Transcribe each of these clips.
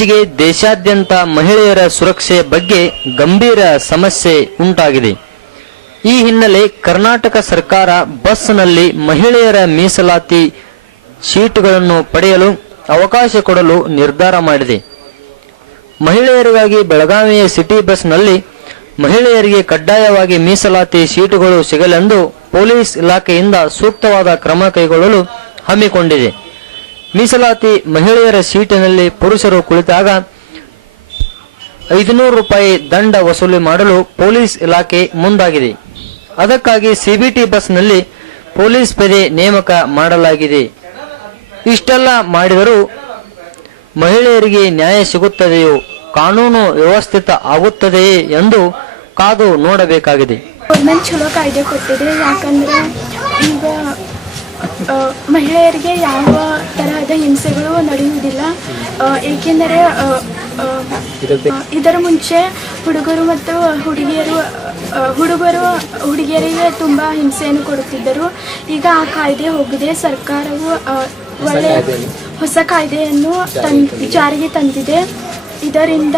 ಇತ್ತೀಚೆಗೆ ದೇಶಾದ್ಯಂತ ಮಹಿಳೆಯರ ಸುರಕ್ಷೆ ಬಗ್ಗೆ ಗಂಭೀರ ಸಮಸ್ಯೆ ಉಂಟಾಗಿದೆ. ಈ ಹಿನ್ನೆಲೆ ಕರ್ನಾಟಕ ಸರ್ಕಾರ ಬಸ್ನಲ್ಲಿ ಮಹಿಳೆಯರ ಮೀಸಲಾತಿ ಸೀಟುಗಳನ್ನು ಪಡೆಯಲು ಅವಕಾಶ ಕೊಡಲು ನಿರ್ಧಾರ ಮಾಡಿದೆ. ಮಹಿಳೆಯರಿಗಾಗಿ ಬೆಳಗಾವಿಯ ಸಿಟಿ ಬಸ್ನಲ್ಲಿ ಮಹಿಳೆಯರಿಗೆ ಕಡ್ಡಾಯವಾಗಿ ಮೀಸಲಾತಿ ಸೀಟುಗಳು ಸಿಗಲೆಂದು ಪೊಲೀಸ್ ಇಲಾಖೆಯಿಂದ ಸೂಕ್ತವಾದ ಕ್ರಮ ಕೈಗೊಳ್ಳಲು ಹಮ್ಮಿಕೊಂಡಿದೆ. ಮೀಸಲಾತಿ ಮಹಿಳೆಯರ ಸೀಟಿನಲ್ಲಿ ಪುರುಷರು ಕುಳಿತಾಗ 500 ರೂಪಾಯಿ ದಂಡ ವಸೂಲಿ ಮಾಡಲು ಪೊಲೀಸ್ ಇಲಾಖೆ ಮುಂದಾಗಿದೆ. ಅದಕ್ಕಾಗಿ ಸಿಬಿಟಿ ಬಸ್ನಲ್ಲಿ ಪೊಲೀಸ್ ಪೇದೆ ನೇಮಕ ಮಾಡಲಾಗಿದೆ. ಇಷ್ಟೆಲ್ಲ ಮಾಡಿದರೂ ಮಹಿಳೆಯರಿಗೆ ನ್ಯಾಯ ಸಿಗುತ್ತದೆಯೋ, ಕಾನೂನು ವ್ಯವಸ್ಥಿತ ಆಗುತ್ತದೆಯೇ ಎಂದು ಕಾದು ನೋಡಬೇಕಾಗಿದೆ. ಗೌರ್ಮೆಂಟ್ ಚಲೋ ಕಾಯ್ದೆ ಕೊಟ್ಟಿದೆ. ಯಾಕಂದ್ರೆ ಈಗ ಮಹಿಳೆಯರಿಗೆ ಯಾವ ತರಹದ ಹಿಂಸೆಗಳು ನಡೆಯುವುದಿಲ್ಲ. ಏಕೆಂದರೆ ಇದರ ಮುಂಚೆ ಹುಡುಗರು ಮತ್ತು ಹುಡುಗಿಯರಿಗೆ ತುಂಬ ಹಿಂಸೆಯನ್ನು ಕೊಡುತ್ತಿದ್ದರು. ಈಗ ಆ ಕಾಯ್ದೆ ಹೋಗಿದೆ. ಸರ್ಕಾರವು ಒಳ್ಳೆಯ ಹೊಸ ಕಾಯ್ದೆಯನ್ನು ಜಾರಿಗೆ ತಂದಿದೆ. ಇದರಿಂದ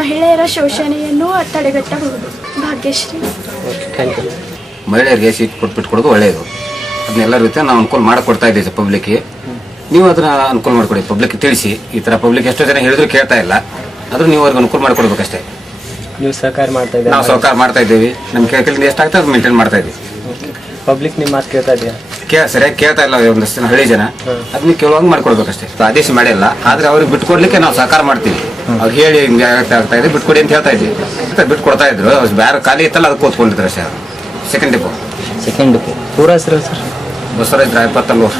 ಮಹಿಳೆಯರ ಶೋಷಣೆಯನ್ನು ತಡೆಗಟ್ಟಬಹುದು. ಭಾಗ್ಯಶ್ರೀ. ಮಹಿಳೆಯರಿಗೆ ಸೀಟ್ ಕೊಟ್ಬಿಟ್ಕೊಡೋದು ಒಳ್ಳೆಯದು. ಅದನ್ನೆಲ್ಲ ರೀತಿಯ ನಾವು ಅನುಕೂಲ ಮಾಡಿಕೊಡ್ತಾ ಇದ್ದೀವಿ ಪಬ್ಲಿಕ್ಗೆ. ನೀವು ಅದನ್ನ ಅನುಕೂಲ ಮಾಡಿಕೊಡಿ. ಪಬ್ಲಿಕ್ ತಿಳಿಸಿ. ಈ ತರ ಪಬ್ಲಿಕ್ ಎಷ್ಟೋ ಜನ ಹೇಳಿದ್ರು ಕೇಳ್ತಾ ಇಲ್ಲ. ಆದ್ರೂ ನೀವು ಅವ್ರಿಗೆ ಅನುಕೂಲ ಮಾಡಿಕೊಡ್ಬೇಕಷ್ಟೇ. ನೀವು ಸಹಕಾರ ಮಾಡ್ತಾ ಇದ್ದೀವಿ. ನಾವು ಸಹಕಾರ ಮಾಡ್ತಾ ಇದ್ದೀವಿ. ನಮ್ಮ ಕೇಳಿಂದ ಎಷ್ಟಾಗ್ತದೆ ಅದು ಮೇಂಟೈನ್ ಮಾಡ್ತಾ ಇದ್ದೀವಿ. ಪಬ್ಲಿಕ್ ನಿಮ್ಮ ಮಾತು ಕೇಳ್ತಾ ಇದೆಯಾ? ಸರಿಯಾಗಿ ಕೇಳ್ತಾ ಇಲ್ಲ ಒಂದಷ್ಟು ಜನ ಹಳ್ಳಿ ಜನ. ಅದನ್ನ ಕೇಳುವಂಗೆ ಮಾಡ್ಕೊಡ್ಬೇಕಷ್ಟೇ. ಆದೇಶ ಮಾಡಿಲ್ಲ, ಆದ್ರೆ ಅವ್ರಿಗೆ ಬಿಟ್ಕೊಡ್ಲಿಕ್ಕೆ ನಾವು ಸಹಕಾರ ಮಾಡ್ತೀವಿ. ಅವ್ರು ಹೇಳಿ ಹಿಂಗೆ ಆಗ್ತಾ ಇದೆ ಬಿಟ್ಕೊಡಿ ಅಂತ ಹೇಳ್ತಾ ಇದ್ವಿ. ಬಿಟ್ಕೊಡ್ತಾ ಇದ್ರು. ಬೇರೆ ಖಾಲಿ ಇತ್ತಲ್ಲ ಅದಕ್ಕೆ ಕೂತ್ಕೊಂಡಿದ್ರು ಅಷ್ಟೇ. ಸೆಕೆಂಡ್ ಡಿಪೋ ಪೂರ ಹೆಸರು ಸರ್? ಬಸವರಾಜ್ ರಾಯಪತ್ತಲ್ಲೂರು.